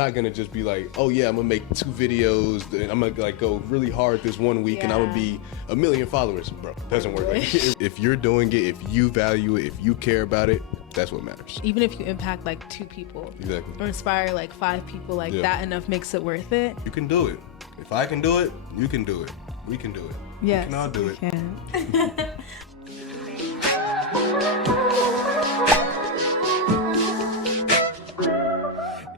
Not gonna just be like, oh yeah, I'm gonna make 2 videos and I'm gonna like go really hard this one week and I'm gonna be 1 million followers. Bro, it doesn't work like that. If you're doing it, if you value it, if you care about it, that's what matters. Even if you impact like 2 people, exactly, or inspire like 5 people, like that enough makes it worth it. You can do it. If I can do it, you can do it. We can do it. Yes, we can all do it. Can.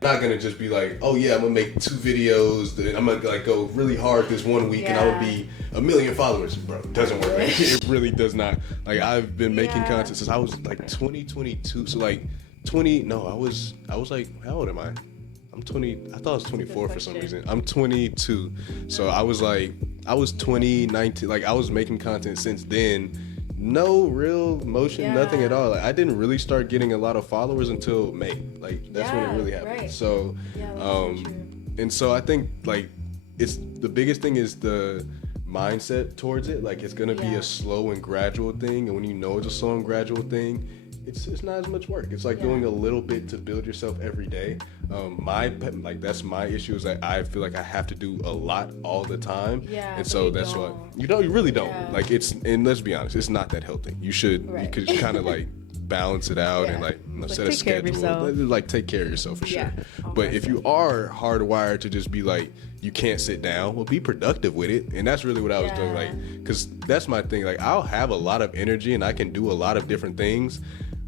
Not gonna just be like, oh yeah, I'm gonna make 2 videos and I'm gonna like go really hard this one week and I'm gonna be 1 million followers. Bro, it doesn't work. It really does not. Like, I've been making content since I was like 2022. So like 20, no, I was like, how old am I? I'm 20, I thought I was 24 for some reason. I'm 22. So I was 2019, like I was making content since then. No real motion, nothing at all. Like, I didn't really start getting a lot of followers until May. Like, that's when it really happened. Right. So, and so I think like it's the biggest thing is the mindset towards it. Like, it's gonna be a slow and gradual thing, and when you know it's a slow and gradual thing, it's not as much work. It's like doing a little bit to build yourself every day. That's my issue, is that I feel like I have to do a lot all the time. Yeah, and so that's what you really don't. Yeah. Like, and let's be honest, it's not that healthy. You could kind of like balance it out and like set a schedule. Like, take care of yourself for sure. But if you are hardwired to just be like, you can't sit down, well, be productive with it. And that's really what I was doing. Like, because that's my thing. Like, I'll have a lot of energy and I can do a lot of different things.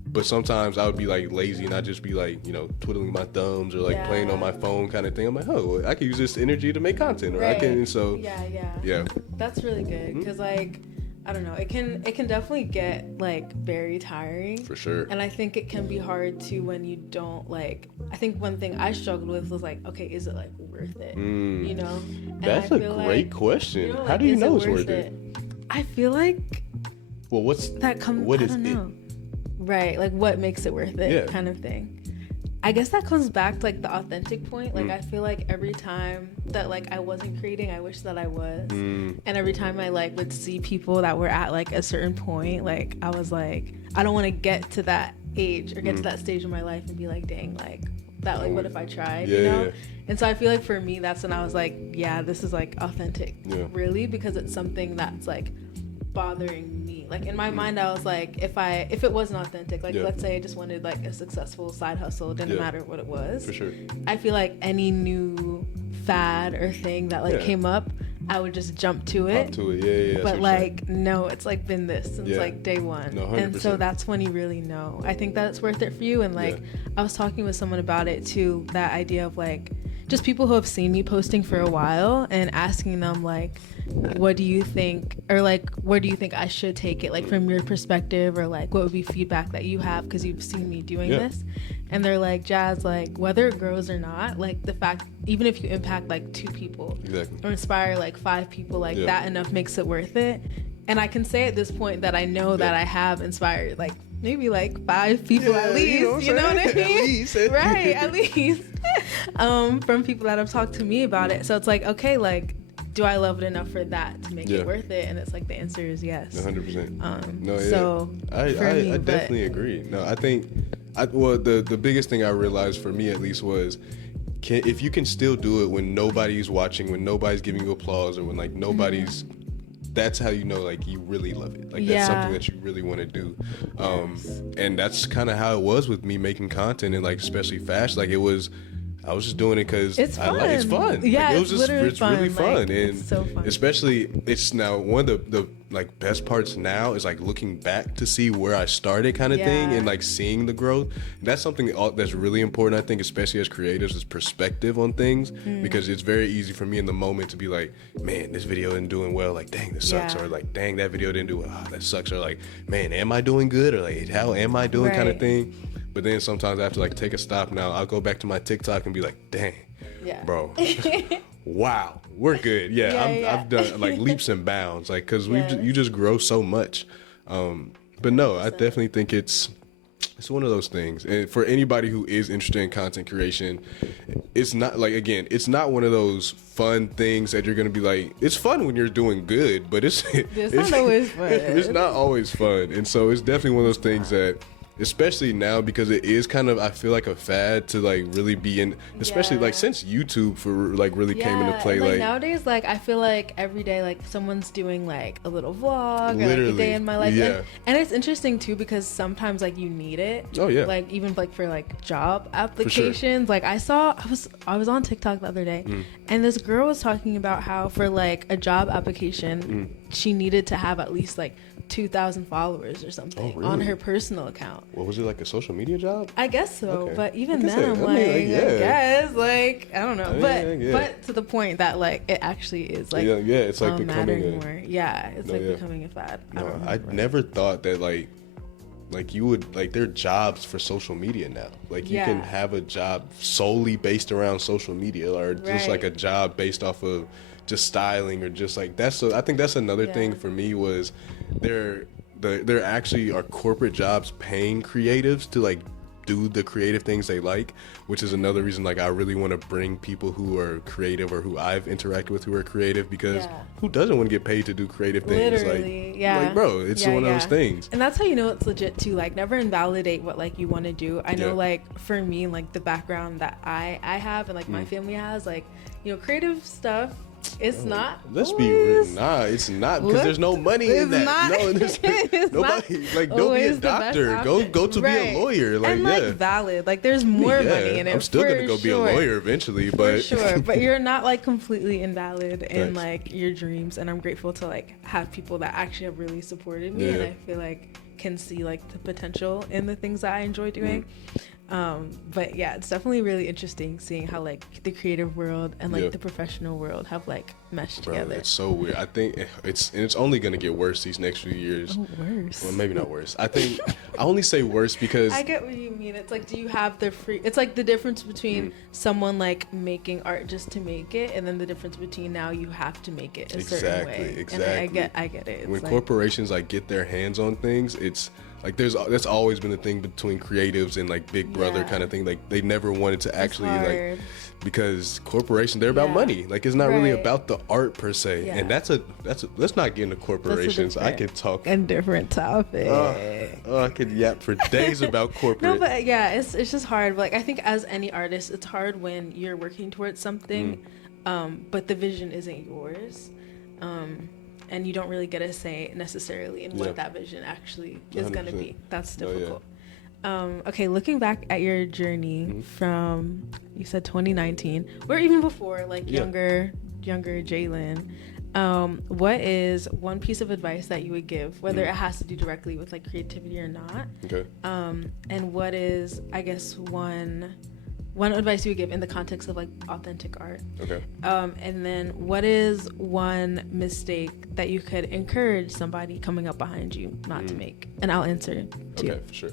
But sometimes I would be like lazy and I'd just be like, twiddling my thumbs or like playing on my phone kind of thing. I'm like, oh, well, I can use this energy to make content, or I can. So yeah. That's really good, because like, I don't know, it can definitely get like very tiring. For sure. And I think it can be hard too when you don't like. I think one thing I struggled with was like, okay, is it like worth it? And that's a great question. How do you know it's worth it? I feel like. Well, what is it? Right, like what makes it worth it, kind of thing. I guess that comes back to like the authentic point. Like, I feel like every time that like I wasn't creating, I wish that I was. And every time I like would see people that were at like a certain point, like I was like, I don't want to get to that age or get to that stage in my life and be like, dang, like that, like what if I tried, you know? And so I feel like for me, that's when I was like, yeah, this is like authentic, really, because it's something that's like bothering me. Like, in my mind, I was like, if it wasn't authentic, like let's say I just wanted like a successful side hustle, didn't matter what it was. For sure. I feel like any new fad or thing that like came up, I would just jump to it. But like, no, it's like been this since like day one. No, and so that's when you really know. I think that it's worth it for you. And like, I was talking with someone about it too, that idea of like, just people who have seen me posting for a while and asking them like, what do you think, or like, where do you think I should take it, like from your perspective, or like what would be feedback that you have because you've seen me doing this. And they're like, Jazz, like whether it grows or not, like the fact, even if you impact like 2 people or inspire like 5 people, like that enough makes it worth it. And I can say at this point that I know that I have inspired like maybe like 5 people at least, you know what I mean? Right, at least. From people that have talked to me about it. So it's like, okay, like, do I love it enough for that to make it worth it? And it's like, the answer is yes. 100%. So I definitely agree. No, I think, the biggest thing I realized for me at least was, if you can still do it when nobody's watching, when nobody's giving you applause, or when like nobody's, that's how you know like you really love it. Like that's something that you really want to do. And that's kind of how it was with me making content, and like especially fashion. Like, I was just doing it because it's fun. It's fun. Yeah, like, it's fun. Really fun. Like, and it's so fun. Especially, it's now one of the like best parts now is like looking back to see where I started, kind of thing, and like seeing the growth. And that's something that's really important, I think, especially as creators, is perspective on things, because it's very easy for me in the moment to be like, man, this video isn't doing well, like dang, this sucks, or like dang, that video didn't do well, that sucks, or like, man, am I doing good, or like, how am I doing, kind of thing. But then sometimes I have to like take a stop. Now I'll go back to my TikTok and be like, dang, bro, wow, we're good. I've done like leaps and bounds, like, because you just grow so much. But no, I definitely think it's one of those things. And for anybody who is interested in content creation, it's not like, again, it's not one of those fun things that you're going to be like, it's fun when you're doing good, but it's not always fun. It's not always fun. And so it's definitely one of those things that especially now, because it is kind of, I feel like, a fad to like really be in, especially like since YouTube for like really came into play. Like nowadays, like I feel like every day like someone's doing like a little vlog or like a day in my life. And it's interesting too, because sometimes like you need it. Oh yeah. Like even like for like job applications. Like I was on TikTok the other day, and this girl was talking about how for like a job application she needed to have at least like 2,000 followers or something on her personal account. What was it, like a social media job? I guess so. Okay. But even then I'm like, I guess, like, I don't know. But to the point that like it actually is like it's like becoming more. It's like becoming a fad. I never thought that like you would, like, there are jobs for social media now. Like you can have a job solely based around social media, or just like a job based off of just styling, or just like that's. So I think that's another thing for me was there actually are corporate jobs paying creatives to like do the creative things they like, which is another reason like I really want to bring people who are creative or who I've interacted with who are creative, because who doesn't want to get paid to do creative things? Literally, like bro, it's one of those things. And that's how you know it's legit too. Like never invalidate what like you want to do. I know like for me, like the background that I have and like my family has, like, you know, creative stuff, it's not. Let's be real. Nah, it's not, because there's no money in that. No, there's nobody. Like, don't be a doctor. Go to be a lawyer. Like, and like valid. Like, there's more money in it. I'm still gonna go be a lawyer eventually, but for sure. But you're not like completely invalid in like your dreams. And I'm grateful to like have people that actually have really supported me, and I feel like can see like the potential in the things that I enjoy doing. But yeah, it's definitely really interesting seeing how like the creative world and like the professional world have like meshed together. It's so weird. I think it's only gonna get worse these next few years. Oh, worse. Well, maybe not worse. I think I only say worse because I get what you mean. It's like, do you have the free? It's like the difference between someone like making art just to make it, and then the difference between now you have to make it a certain way. Exactly. And I get it. It's when like, corporations like get their hands on things, it's like that's always been the thing between creatives and like Big Brother kind of thing. Like they never wanted to actually like, because corporations, they're about money. Like it's not really about the art per se. And that's a let's not get into corporations. I could talk a different topic. I could yap for days about corporate. No, but it's just hard. Like I think as any artist, it's hard when you're working towards something, but the vision isn't yours. And you don't really get a say necessarily in what that vision actually is going to be. That's difficult. Okay, looking back at your journey from, you said 2019, or even before, like younger Jalen, what is one piece of advice that you would give, whether it has to do directly with like creativity or not? Okay. And what is, I guess, one advice you would give in the context of like authentic art? Okay. And then what is one mistake that you could encourage somebody coming up behind you not to make? And I'll answer too. Okay, for sure.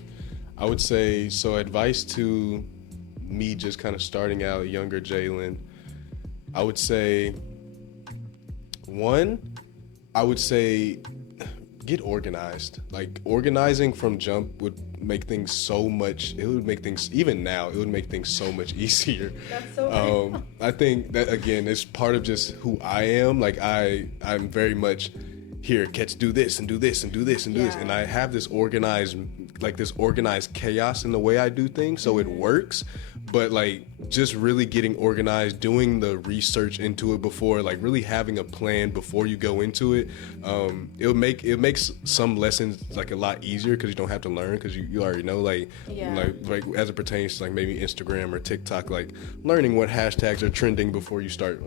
I would say, so advice to me just kind of starting out, younger Jalen, I would say, get organized. Like organizing from jump would make things so much, it would make things, even now, it would make things so much easier. That's so I think that, again, it's part of just who I am. Like I'm very much here, do this and do this and do this and do this. And I have this organized chaos in the way I do things. So it works. But like just really getting organized, doing the research into it before, like really having a plan before you go into it, it makes some lessons like a lot easier because you don't have to learn, because you already know, like as it pertains to like maybe Instagram or TikTok, like learning what hashtags are trending before you start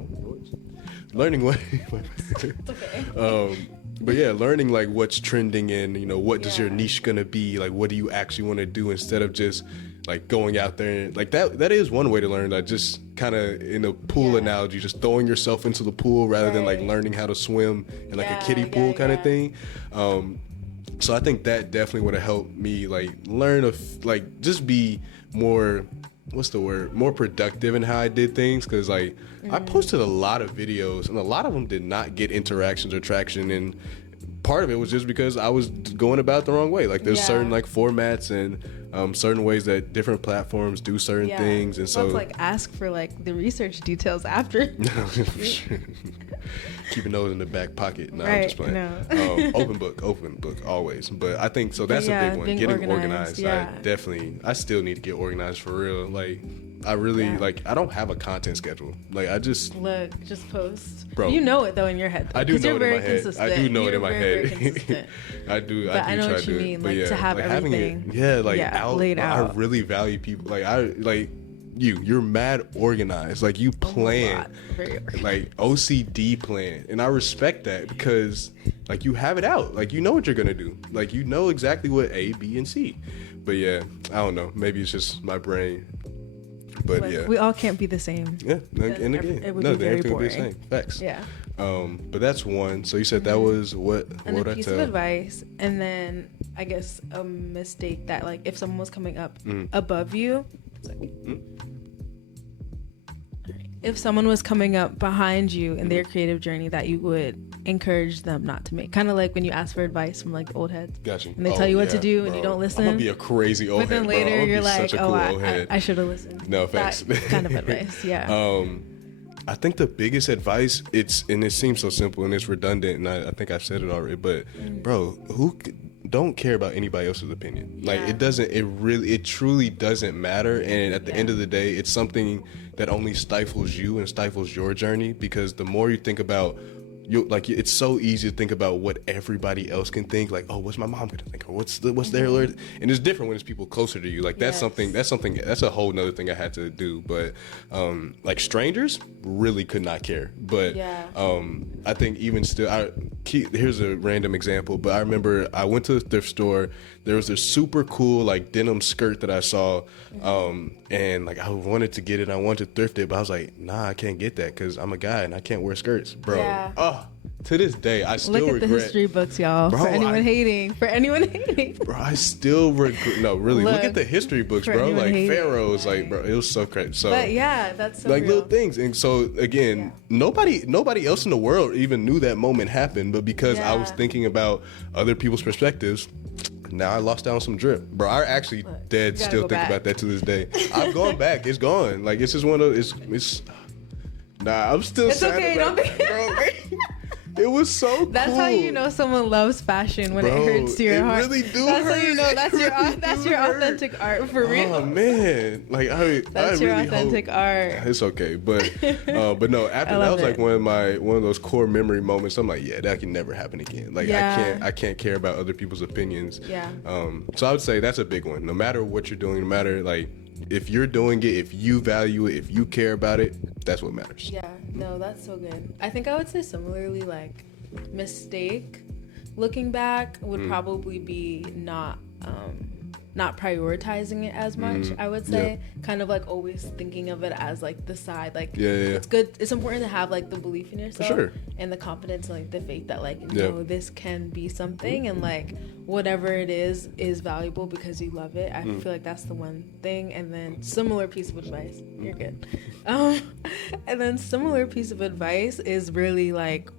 learning what it's okay. But yeah, learning like what's trending and, you know, what does your niche gonna be, like what do you actually want to do, instead of just like going out there and like that is one way to learn, like just kind of in a pool analogy, just throwing yourself into the pool rather than like learning how to swim in like a kiddie pool kind of thing. So I think that definitely would have helped me like learn like just be more, more productive in how I did things, because like I posted a lot of videos and a lot of them did not get interactions or traction, and part of it was just because I was going about it the wrong way. Like there's certain like formats and certain ways that different platforms do certain things, and so like ask for like the research details after. Keeping those in the back pocket. No, right, I'm just playing. No. Open book always. But I think so. That's a big one. Getting organized. I still need to get organized for real. Like, I really like. I don't have a content schedule. Like, I just post. Bro, you know it though in your head. Though, I do know it in my head. Consistent. I do know it in my very head. I do. But I know try what you to mean. But like to have like everything. having it, laid out. I really value people. Like you're mad organized. Like, you plan, like OCD plan, and I respect that because like you have it out. Like, you know what you're gonna do. Like, you know exactly what A, B, and C. But yeah, I don't know. Maybe it's just my brain. But like, we all can't be the same. Yeah, and again, it would be very boring. Be the same. Facts. Yeah. But that's one. So you said that was what? And a piece of advice, and then I guess a mistake that like if someone was coming up above you, if someone was coming up behind you in their creative journey, that you would encourage them not to make. Kind of like when you ask for advice from like the old heads. Gotcha. And they tell you what to do and you don't listen. I'm gonna be a crazy old head. But then later bro. you're like, cool I should have listened. No, thanks. That kind of advice, yeah. I think the biggest advice, it seems so simple and it's redundant, and I think I've said it already, but bro, don't care about anybody else's opinion. Like, it truly doesn't matter. And at the end of the day, it's something that only stifles you and stifles your journey, because the more you think about it's so easy to think about what everybody else can think. Like, oh, what's my mom gonna think, or what's their Lord? And it's different when it's people closer to you. Like, that's a whole nother thing I had to do. But like, strangers really could not care. But I think even still, here's a random example. But I remember I went to the thrift store. There was this super cool like denim skirt that I saw, and like I wanted to get it. I wanted to thrift it, but I was like, nah, I can't get that because I'm a guy and I can't wear skirts, bro. Yeah. Oh, to this day, I still regret. Look at the history books, y'all. Bro, for anyone hating. Bro, I still regret. No, really, look at the history books, bro. Like pharaohs, like, bro, it was so crazy. So, but yeah, that's so like real. Little things. And so again, nobody else in the world even knew that moment happened, but because I was thinking about other people's perspectives. Now I lost out on some drip, bro. I actually still think about that to this day. I've gone back. It's gone. Like, it's just one of it's. Nah, I'm still. It's okay. Don't be. Bro, it was so cool. That's how you know someone loves fashion, when it hurts to your heart. It really do That's hurt. how you know that's your authentic art, for real. Oh man, like that's your really authentic art. It's okay, but no. After that was like one of those core memory moments. I'm like, that can never happen again. Like, I can't care about other people's opinions. Yeah. So I would say that's a big one. No matter what you're doing, no matter like if you're doing it, if you value it, if you care about it, that's what matters. Yeah. No, that's so good. I think I would say similarly, like, mistake looking back would probably be not prioritizing it as much. I would say kind of like always thinking of it as like the side, like it's good, it's important to have like the belief in yourself and the confidence and like the faith that like no, this can be something, and like whatever it is valuable because you love it. I feel like that's the one thing. And then similar piece of advice, you're good. And then similar piece of advice is really like,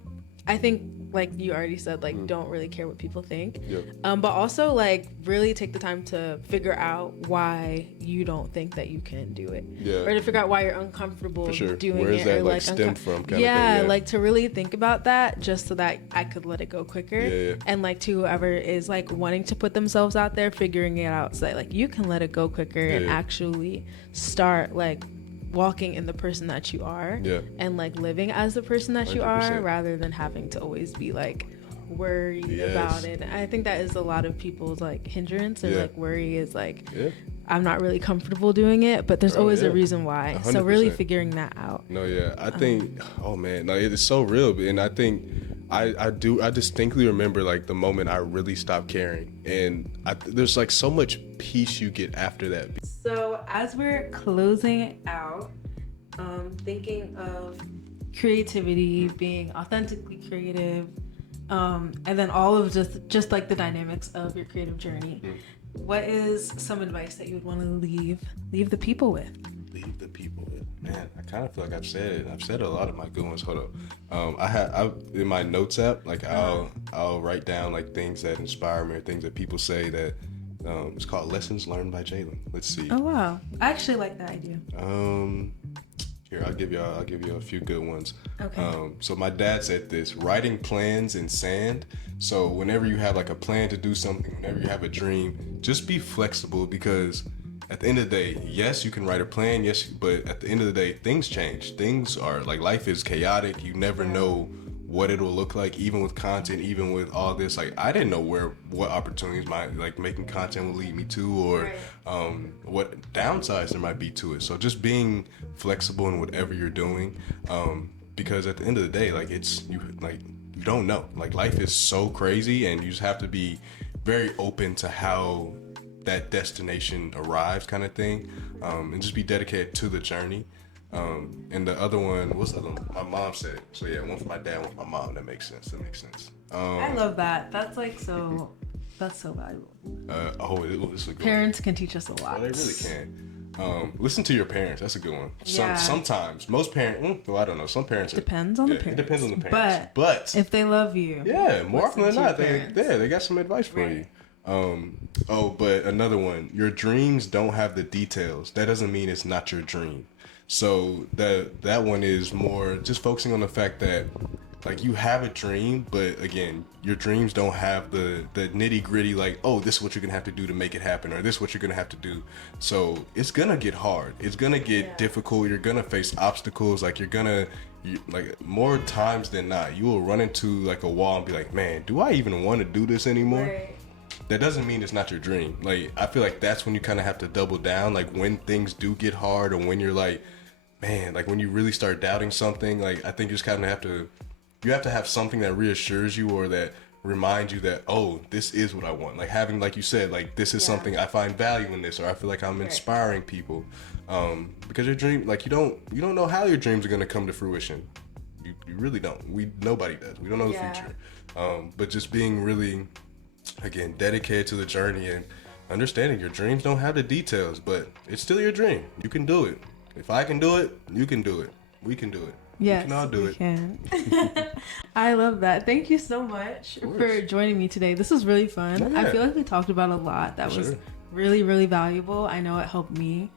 I think, like you already said, like, don't really care what people think. But also, like, really take the time to figure out why you don't think that you can do it. Or to figure out why you're uncomfortable doing Where it. Where does that, or, like, stem from? Kind of thing, like, to really think about that just so that I could let it go quicker. And, like, to whoever is, like, wanting to put themselves out there, figuring it out so that, like, you can let it go quicker and actually start, like, walking in the person that you are and like living as the person that 100%. You are, rather than having to always be like worried about it. And I think that is a lot of people's like hindrance, or like worry is like I'm not really comfortable doing it, but there's always a reason why. 100%. So really figuring that out. I think oh man, no, it is so real. And I think I distinctly remember like the moment I really stopped caring, and there's like so much peace you get after that. So as we're closing out, thinking of creativity, being authentically creative, and then all of just like the dynamics of your creative journey, what is some advice that you would want to leave the people with? Leave the people with, man. I kind of feel like I've said a lot of my good ones. Hold up, I in my notes app, like I'll write down like things that inspire me or things that people say that It's called Lessons Learned by Jalen. Let's see. Oh wow, I actually like that idea. Here, I'll give you a few good ones. Okay. So my dad said this: writing plans in sand. So whenever you have like a plan to do something, whenever you have a dream, just be flexible, because at the end of the day, yes, you can write a plan, yes, but at the end of the day, things change. Things are like, life is chaotic. You never know what it'll look like, even with content, even with all this. Like, I didn't know what opportunities making content will lead me to, or what downsides there might be to it. So just being flexible in whatever you're doing, because at the end of the day, like, you don't know. Like, life is so crazy, and you just have to be very open to how that destination arrives, kind of thing, and just be dedicated to the journey. And the other one, what's the other one? My mom said. So yeah, one for my dad, one for my mom. That makes sense. I love that. That's like that's so valuable. It's a good Parents can teach us a lot. Well, they really can. Listen to your parents. That's a good one. Yeah. Sometimes, most parents, well, I don't know. Some parents. Depends on the parents. It depends on the parents. But if they love you, more often than not, they they got some advice for you. But another one, your dreams don't have the details. That doesn't mean it's not your dream. So that one is more just focusing on the fact that, like, you have a dream, but again, your dreams don't have the nitty gritty, like, oh, this is what you're gonna have to do to make it happen, or this is what you're gonna have to do. So it's gonna get hard. It's gonna get difficult. You're gonna face obstacles. Like, like, more times than not, you will run into like a wall and be like, man, do I even want to do this anymore? Right. That doesn't mean it's not your dream. Like, I feel like that's when you kind of have to double down. Like, when things do get hard, or when you're like, man, like when you really start doubting something, like, I think you just kind of have to have something that reassures you, or that reminds you that, oh, this is what I want. Like, having, like you said, like, this is something I find value in this, or I feel like I'm inspiring people. Because your dream, like, you don't know how your dreams are going to come to fruition. You really don't. Nobody does. We don't know the future. But just being really, again, dedicated to the journey, and understanding your dreams don't have the details, but it's still your dream. You can do it. If I can do it, you can do it. We can do it. Yes, we can all do it. Can. I love that. Thank you so much for joining me today. This was really fun. Yeah. I feel like we talked about a lot that was really, really valuable. I know it helped me,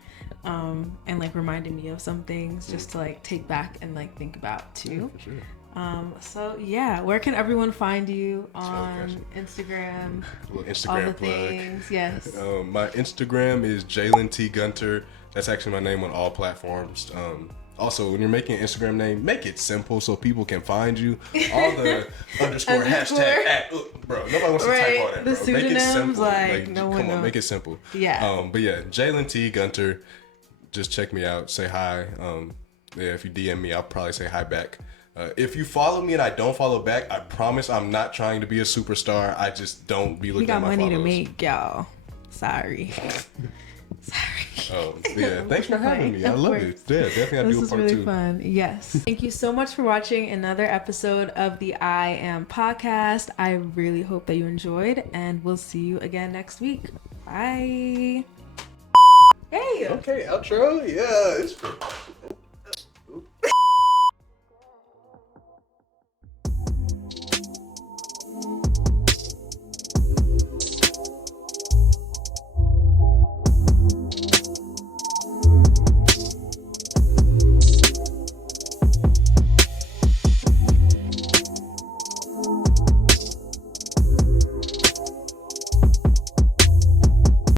and like reminded me of some things just to like take back and like think about too. Yeah, for sure. So yeah, where can everyone find you on Instagram? Instagram all the plug. Things. Yes. My Instagram is Jalen T Gunter. That's actually my name on all platforms. Also, when you're making an Instagram name, make it simple so people can find you. All the underscore hashtag bro. Nobody wants to type all that, bro. The Make it pseudonyms, simple. Like no one come on, knows. make it simple. Yeah. But yeah, Jalen T Gunter. Just check me out. Say hi. If you DM me, I'll probably say hi back. If you follow me and I don't follow back, I promise I'm not trying to be a superstar. I just don't be looking at my follows. We got money to make, y'all. Sorry. Yeah. Thanks for having me. I love it. Yeah, definitely have to do a part 2. This is really fun. Yes. Thank you so much for watching another episode of the I Am podcast. I really hope that you enjoyed, and we'll see you again next week. Bye. Hey. Okay, outro. Yeah.